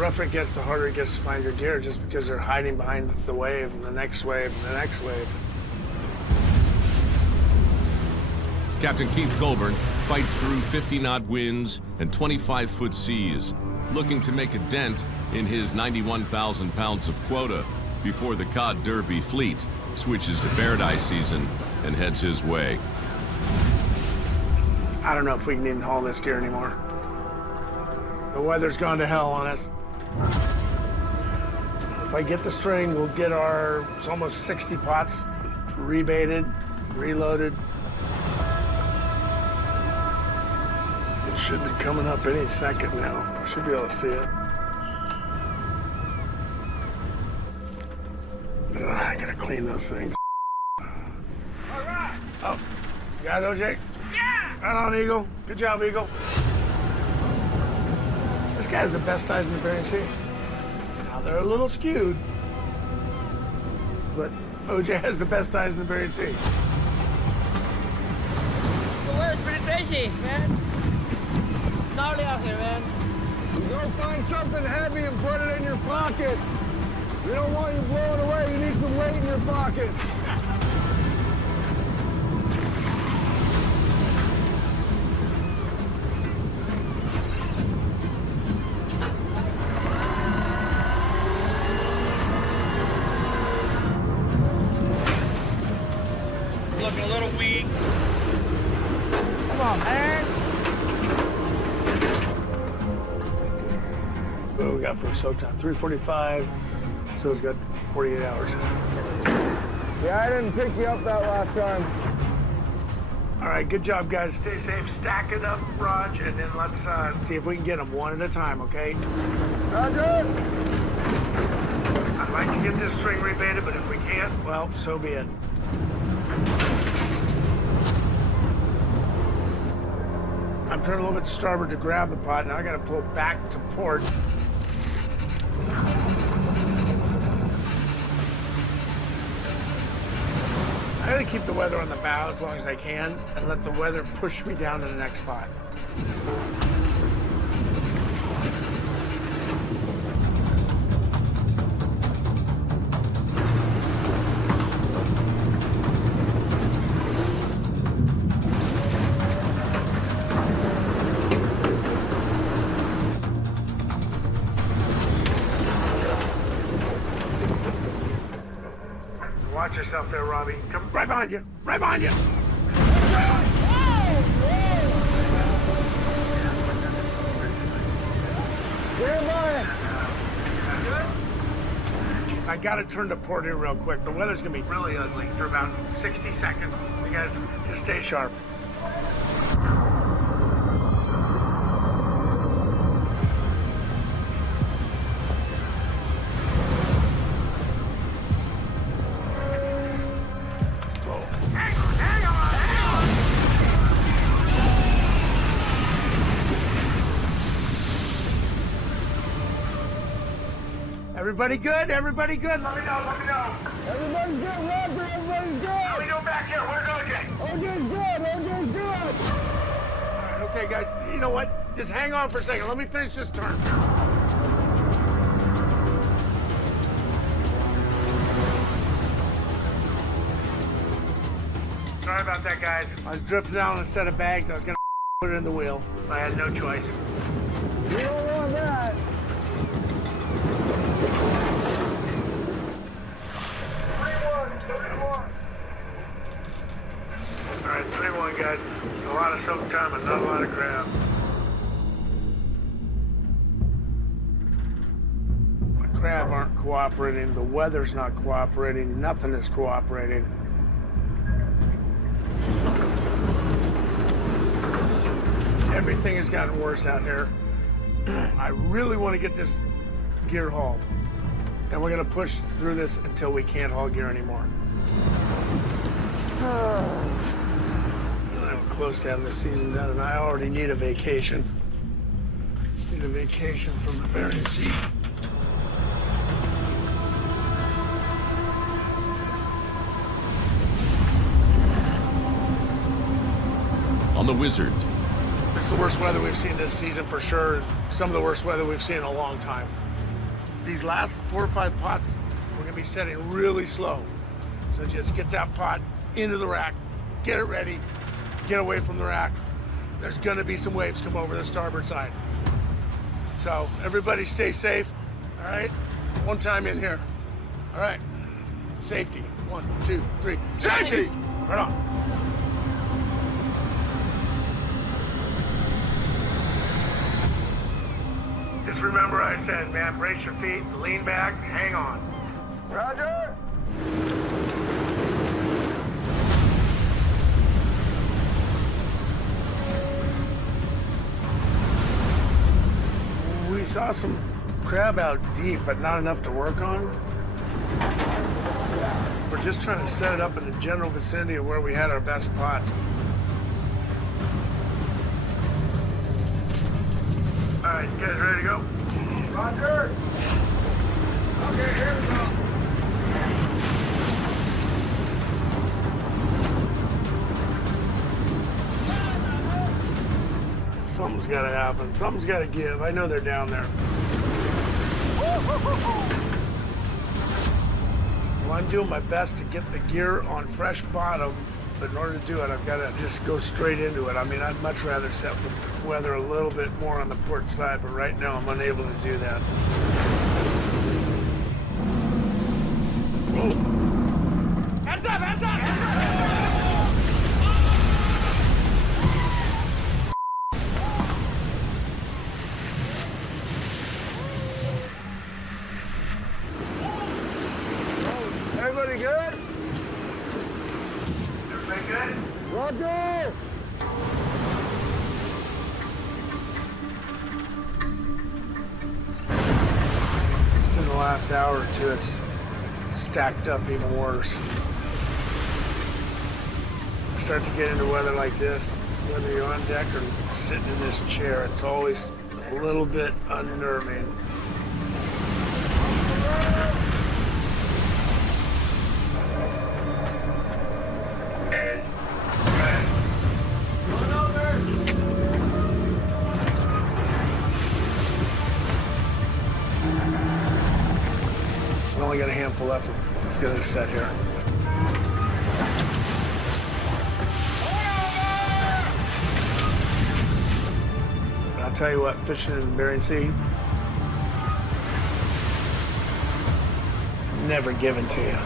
rougher it gets, the harder it gets to find your deer, just because they're hiding behind the wave and the next wave and the next wave. Captain Keith Colburn fights through 50-knot winds and 25-foot seas, looking to make a dent in his 91,000 pounds of quota before the cod derby fleet switches to paradise season and heads his way. I don't know if we can even haul this gear anymore. The weather's gone to hell on us. If I get the string, we'll get it's almost 60 pots rebaited, reloaded. It should be coming up any second now. I should be able to see it. I gotta clean those things. All right. Oh, you got it, OJ? Yeah. Right on, Eagle. Good job, Eagle. This guy has the best eyes in the Bering Sea. Now, they're a little skewed, but OJ has the best eyes in the Bering Sea. The weather's pretty crazy, man. It's gnarly out here, man. Go find something heavy and put it in your pocket. We don't want you blowing away. You need some weight in your pocket. Looking a little weak. Come on, man. What do we got for soak time? 3:45. So it's got 48 hours. Yeah, I didn't pick you up that last time. All right, good job, guys. Stay safe. Stack it up, Raj, and then let's see if we can get them one at a time, okay? Sound good? I'd like to get this string rebaited, but if we can't, well, so be it. I'm turning a little bit to starboard to grab the pot. Now I got to pull back to port. I gotta keep the weather on the bow as long as I can and let the weather push me down to the next spot. Watch yourself there, Robbie. Come right behind you. Right behind you. I gotta turn to port here real quick. The weather's gonna be really ugly for about 60 seconds. You guys just stay sharp. Everybody good? Everybody good? Let me know, let me know. Everybody's good, Roger. Everybody's good. Let me know back here. Where's OJ? OJ's good. OJ's good. All right, okay, guys. You know what? Just hang on for a second. Let me finish this turn. Sorry about that, guys. I was drifting down on a set of bags. I was going to put it in the wheel. I had no choice. You don't want that. All right, 3-1, guys. A lot of soak time and not a lot of crab. The crab aren't cooperating. The weather's not cooperating. Nothing is cooperating. Everything has gotten worse out here. I really want to get this gear hauled. And we're going to push through this until we can't haul gear anymore. I'm close to having the season done, and I already need a vacation. Need a vacation from the Bering Sea. On the Wizard, It's the worst weather we've seen this season for sure. Some of the worst weather we've seen in a long time. These last 4 or 5 pots, we're gonna be setting really slow. So just get that pot into the rack, get it ready, get away from the rack. There's gonna be some waves come over the starboard side. So everybody stay safe, all right? One time in here. All right, safety. 1, 2, 3, safety! Right on. Just remember I said, man, brace your feet, lean back, hang on. Roger. We saw some crab out deep, but not enough to work on. We're just trying to set it up in the general vicinity of where we had our best spots. All right, you guys ready to go? Roger. Okay, here we go. Something's got to happen. Something's got to give. I know they're down there. Well, I'm doing my best to get the gear on fresh bottom, but in order to do it, I've got to just go straight into it. I mean, I'd much rather set the weather a little bit more on the port side, but right now I'm unable to do that. Heads up, heads up, heads up! Everybody good? Everybody good? Roger. Just in the last hour or two, it's stacked up even worse. Start to get into weather like this, whether you're on deck or sitting in this chair, it's always a little bit unnerving. We only got a handful left of this set here. But I'll tell you what, fishing in the Bering Sea, it's never given to you.